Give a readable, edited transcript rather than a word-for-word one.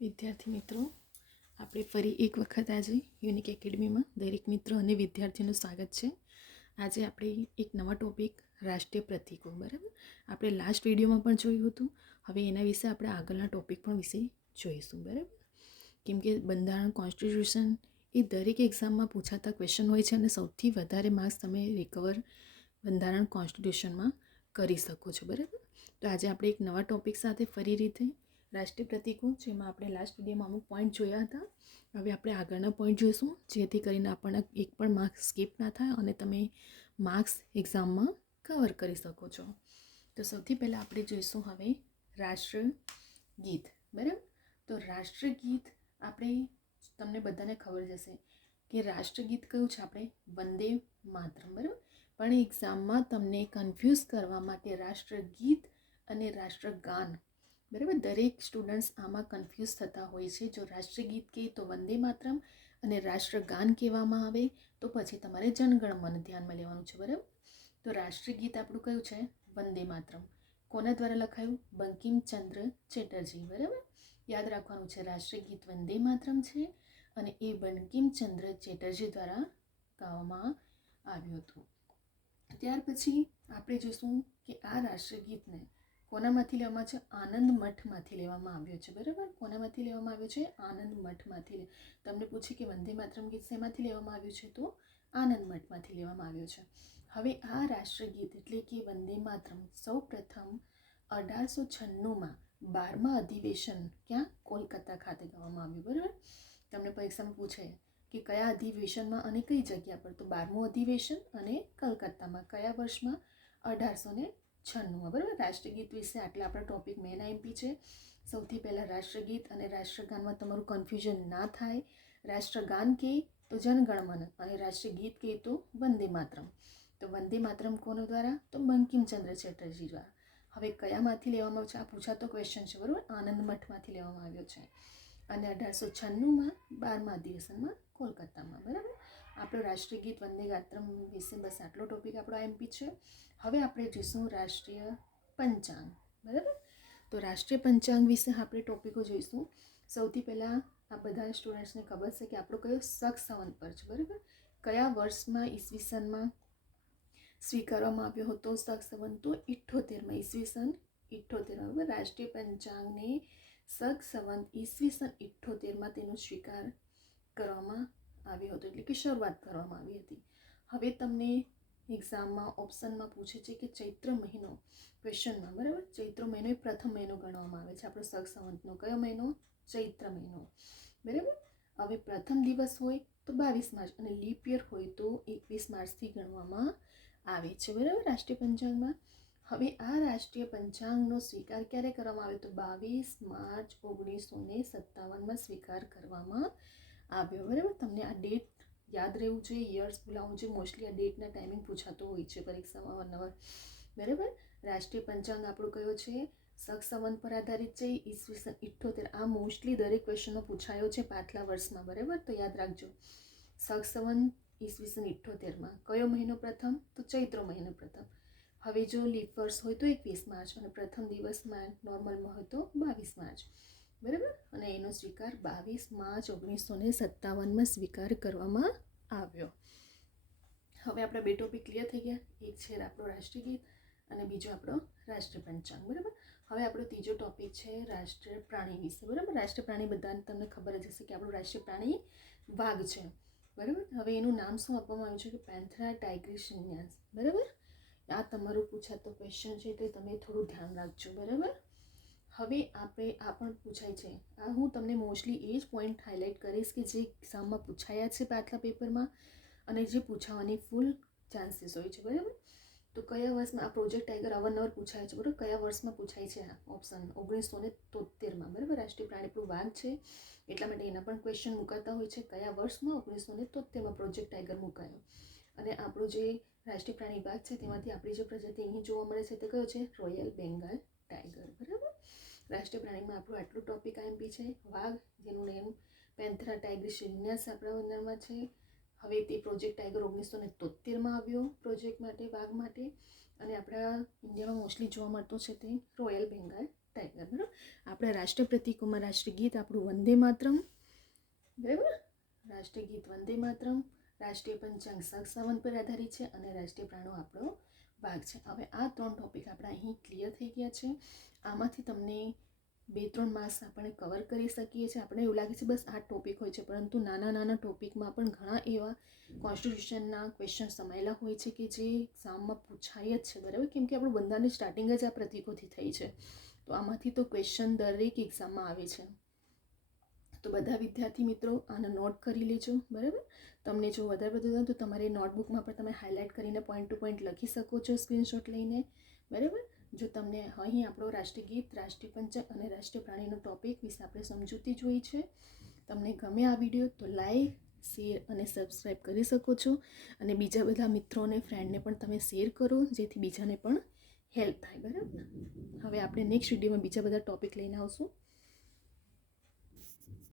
વિદ્યાર્થી મિત્રો, આપણે ફરી એક વખત આજે યુનિક એકેડમીમાં દરેક મિત્રો અને વિદ્યાર્થીઓનું સ્વાગત છે. આજે આપણે એક નવા ટોપિક રાષ્ટ્રીય પ્રતીકો, બરાબર, આપણે લાસ્ટ વિડીયોમાં પણ જોયું હતું. હવે એના વિશે આપણે આગળના ટોપિક પણ વિશે જોઈશું, બરાબર. કેમ કે બંધારણ કોન્સ્ટિટ્યુશન એ દરેક એક્ઝામમાં પૂછાતા ક્વેશ્ચન હોય છે અને સૌથી વધારે માર્ક્સ તમે રિકવર બંધારણ કોન્સ્ટિટ્યુશનમાં કરી શકો છો, બરાબર. તો આજે આપણે એક નવા ટોપિક સાથે ફરી રીતે રાષ્ટ્રીય પ્રતીકો, જેમાં આપણે લાસ્ટ વિડીયોમાં અમુક પોઈન્ટ જોયા હતા. હવે આપણે આગળના પોઈન્ટ જોઈશું, જેથી કરીને આપણને એક પણ માર્ક્સ સ્કીપ ના થાય અને તમે માર્ક્સ એક્ઝામમાં કવર કરી શકો છો. તો સૌથી પહેલાં આપણે જોઈશું હવે રાષ્ટ્રગીત, બરાબર. તો રાષ્ટ્રગીત આપણે, તમને બધાને ખબર જ હશે કે રાષ્ટ્રગીત કયું છે, આપણે વંદે માતરમ, બરાબર. પણ એક્ઝામમાં તમને કન્ફ્યુઝ કરવા માટે રાષ્ટ્રગીત અને રાષ્ટ્રગાન, બરાબર, દરેક સ્ટુડન્ટ્સ આમાં કન્ફ્યુઝ થતા હોય છે. જો રાષ્ટ્રગીત કહે તો વંદે માતરમ અને રાષ્ટ્રગાન કહેવામાં આવે તો પછી તમારે જનગણ મન ધ્યાનમાં લેવાનું છે, બરાબર. તો રાષ્ટ્રગીત આપણું કયું છે? વંદે માતરમ. કોના દ્વારા લખાયું? બંકિમચંદ્ર ચેટર્જી, બરાબર. યાદ રાખવાનું છે, રાષ્ટ્રગીત વંદે માતરમ છે અને એ બંકિમચંદ્ર ચેટર્જી દ્વારા ગાવામાં આવ્યું હતું. ત્યાર પછી આપણે જોઈશું કે આ રાષ્ટ્રગીતને કોનામાંથી લેવામાં છે? આનંદ મઠમાંથી લેવામાં આવ્યો છે, બરાબર. કોનામાંથી લેવામાં આવ્યો છે? આનંદ મઠમાંથી. તમને પૂછે કે વંદે માતરમ ગીત શેમાંથી લેવામાં આવ્યું છે? તો આનંદ મઠમાંથી લેવામાં આવ્યો છે. હવે આ રાષ્ટ્રગીત એટલે કે વંદે માતરમ સૌ પ્રથમ 1896માં 12મા અધિવેશન ક્યાં? કોલકાતા ખાતે ગાવામાં આવ્યું, બરાબર. તમને પરીક્ષામાં પૂછે કે કયા અધિવેશનમાં અને કઈ જગ્યા પર? તો 12મું અધિવેશન અને કલકત્તામાં. કયા વર્ષમાં? 1896માં, બરાબર. રાષ્ટ્રગીત વિશે આટલા આપણા ટોપિક મેન આઈએમપી છે. સૌથી પહેલાં રાષ્ટ્રગીત અને રાષ્ટ્રગાનમાં તમારું કન્ફ્યુઝન ના થાય. રાષ્ટ્રગાન કહે તો જનગણમન અને રાષ્ટ્રગીત કહે તો વંદે માતરમ. તો વંદે માતરમ કોના દ્વારા? તો બંકિમચંદ્ર ચેટર્જી દ્વારા. હવે કયામાંથી લેવામાં આવ્યો છે? આ પૂછાતો ક્વેશ્ચન છે, બરાબર. આનંદ મઠમાંથી લેવામાં આવ્યો છે અને 1896માં 12મા અધિવેશનમાં કોલકાતામાં, બરાબર. આપણો રાષ્ટ્રીય ગીત વંદે માતરમ વિશે બસ આટલો ટોપિક આપણો આઈએમપી છે. હવે આપણે જોઈશું રાષ્ટ્રીય પંચાંગ, બરાબર. તો રાષ્ટ્રીય પંચાંગ વિશે આપણે ટોપિકો જોઈશું. સૌથી પહેલાં આ બધા સ્ટુડન્ટ્સને ખબર છે કે આપણો કયો સખ સંવત પર છે, બરાબર. કયા વર્ષમાં ઈસવીસનમાં સ્વીકારવામાં આવ્યો હતો સખ સંવત? તો 78માં, ઈસવીસન 78માં, બરાબર. રાષ્ટ્રીય પંચાંગને સખ સંવત ઈસવીસન 78માં તેનો સ્વીકાર કરવામાં આવ્યો હતો, એટલે કે શરૂઆત કરવામાં આવી હતી. હવે તમને એક્ઝામમાં ઓપ્શનમાં પૂછે છે કે ચૈત્ર મહિનો, ક્વેશ્ચનમાં, બરાબર, ચૈત્ર મહિનો એ પ્રથમ મહિનો ગણવામાં આવે છે આપણો સખ સંવતનો. કયો મહિનો? ચૈત્ર મહિનો, બરાબર. હવે પ્રથમ દિવસ હોય તો 22 માર્ચ અને લીપ યર હોય તો 21 માર્ચથી ગણવામાં આવે છે, બરાબર, રાષ્ટ્રીય પંચાંગમાં. હવે આ રાષ્ટ્રીય પંચાંગનો સ્વીકાર ક્યારે કરવામાં આવ્યો? તો 22 માર્ચ 1957માં સ્વીકાર કરવામાં આવ્યો, બરાબર. તમને આ ડેટ યાદ રહેવું જોઈએ, યર્સ ભૂલાવવું જોઈએ. મોસ્ટલી આ ડેટના ટાઈમિંગ પૂછાતો હોય છે પરીક્ષામાં અવારનવાર, બરાબર. રાષ્ટ્રીય પંચાંગ આપણું કયો છે? સખ સંવત પર આધારિત છે, ઈસવીસન 78. આ મોસ્ટલી દરેક ક્વેશ્ચનમાં પૂછાયો છે પાછલા વર્ષમાં, બરાબર. તો યાદ રાખજો, સખ સંવત ઈસવીસન 78માં. કયો મહિનો પ્રથમ? તો ચૈત્ર મહિનો પ્રથમ. હવે જો લીપ વર્ષ હોય તો 21 માર્ચ અને પ્રથમ દિવસમાં નોર્મલમાં હોય તો 22 માર્ચ, બરાબર. અને એનો સ્વીકાર 22 માર્ચ 1957માં સ્વીકાર કરવામાં આવ્યો. હવે આપણા બે ટોપિક ક્લિયર થઈ ગયા. એક છે આપણો રાષ્ટ્રીય ગીત અને બીજો આપણો રાષ્ટ્રીય પંચાંગ, બરાબર. હવે આપણો ત્રીજો ટોપિક છે રાષ્ટ્રીય પ્રાણી વિશે, બરાબર. રાષ્ટ્રીય પ્રાણી બધાને તમને ખબર જ હશે કે આપણું રાષ્ટ્રીય પ્રાણી વાઘ છે, બરાબર. હવે એનું નામ શું આપવામાં આવ્યું છે? કે પેન્થેરા ટાઇગ્રીસિનિયસ, બરાબર. આ તમારું પૂછાતો ક્વેશ્ચન છે, તો તમે થોડું ધ્યાન રાખજો, બરાબર. હવે આપણે આ પણ પૂછાય છે, આ હું તમને મોસ્ટલી એ જ પોઈન્ટ હાઇલાઇટ કરીશ કે જે એક્ઝામમાં પૂછાયા છે પાછલા પેપરમાં અને જે પૂછાવાની ફૂલ ચાન્સીસ હોય છે, બરાબર. તો કયા વર્ષમાં આ પ્રોજેક્ટ ટાઈગર અવારનવાર પૂછાય છે, બરાબર. કયા વર્ષમાં પૂછાય છે? આ ઓપ્શન 1973માં, બરાબર. રાષ્ટ્રીય પ્રાણી આપણું વાઘ છે, એટલા માટે એના પણ ક્વેશ્ચન મુકાતા હોય છે. કયા વર્ષમાં? 1973માં પ્રોજેક્ટ ટાઈગર મુકાયો. અને આપણું જે રાષ્ટ્રીય પ્રાણી વાઘ છે તેમાંથી આપણી જે પ્રજાતિ અહીં જોવા મળે છે તે કયો છે? રોયલ બેંગાલ ટાઈગર, બરાબર. રાષ્ટ્રીય પ્રાણીમાં આપણું આટલું ટોપિક આઈએમપી છે. વાઘ, જેનું નેમ પેન્થેરા ટાઇગ્રીસિનિયસ આપણા અંદરમાં છે. હવે તે પ્રોજેક્ટ ટાઈગર 1973માં આવ્યો પ્રોજેક્ટ માટે, વાઘ માટે. અને આપણા ઇન્ડિયામાં મોસ્ટલી જોવા મળતો છે તે રોયલ બેંગાલ ટાઈગર, બરાબર. આપણા રાષ્ટ્રીય પ્રતીકોમાં રાષ્ટ્રગીત આપણું વંદે માતરમ, બરાબર. રાષ્ટ્રીય ગીત વંદે માતરમ, રાષ્ટ્રીય પંચાંગ સગ પર આધારિત છે અને રાષ્ટ્રીય પ્રાણો આપણો ભાગ છે. હવે આ 3 ટોપિક આપણા અહીં ક્લિયર થઈ ગયા છે. આમાંથી તમને 2-3 માર્ક્સ આપણે કવર કરી શકીએ છીએ. આપણે એવું લાગે છે બસ આ ટોપિક હોય છે, પરંતુ નાના નાના ટોપિકમાં પણ ઘણા એવા કોન્સ્ટિટ્યુશનના ક્વેશ્ચન સમાયેલા હોય છે કે જે એક્ઝામમાં પૂછાય જ છે, બરાબર. કેમ કે આપણું બંધારણની સ્ટાર્ટિંગ જ આ પ્રતીકોથી થઈ છે, તો આમાંથી તો ક્વેશ્ચન દરેક એક્ઝામમાં આવે છે. તો બધા વિદ્યાર્થી મિત્રો આને નોટ કરી લેજો, બરાબર. તમને જો વધારે બધું તો તમારી નોટબુકમાં પણ તમે હાઇલાઇટ કરીને પોઈન્ટ ટુ પોઈન્ટ લખી શકો છો સ્ક્રીનશોટ લઈને, બરાબર. જો તમને અહીં આપણો રાષ્ટ્રીય ગીત, રાષ્ટ્રીય પંચાંગ અને રાષ્ટ્રીય પ્રાણીનો ટોપિક વિશે આપણે સમજૂતી જોઈ છે. તમને ગમે આ વિડીયો તો લાઈક, શેર અને સબસ્ક્રાઈબ કરી શકો છો, અને બીજા બધા મિત્રો અને ફ્રેન્ડને પણ તમે શેર કરો જેથી બીજાને પણ હેલ્પ થાય, બરાબર. હવે આપણે નેક્સ્ટ વિડીયોમાં બીજા બધા ટોપિક લઈને આવશું.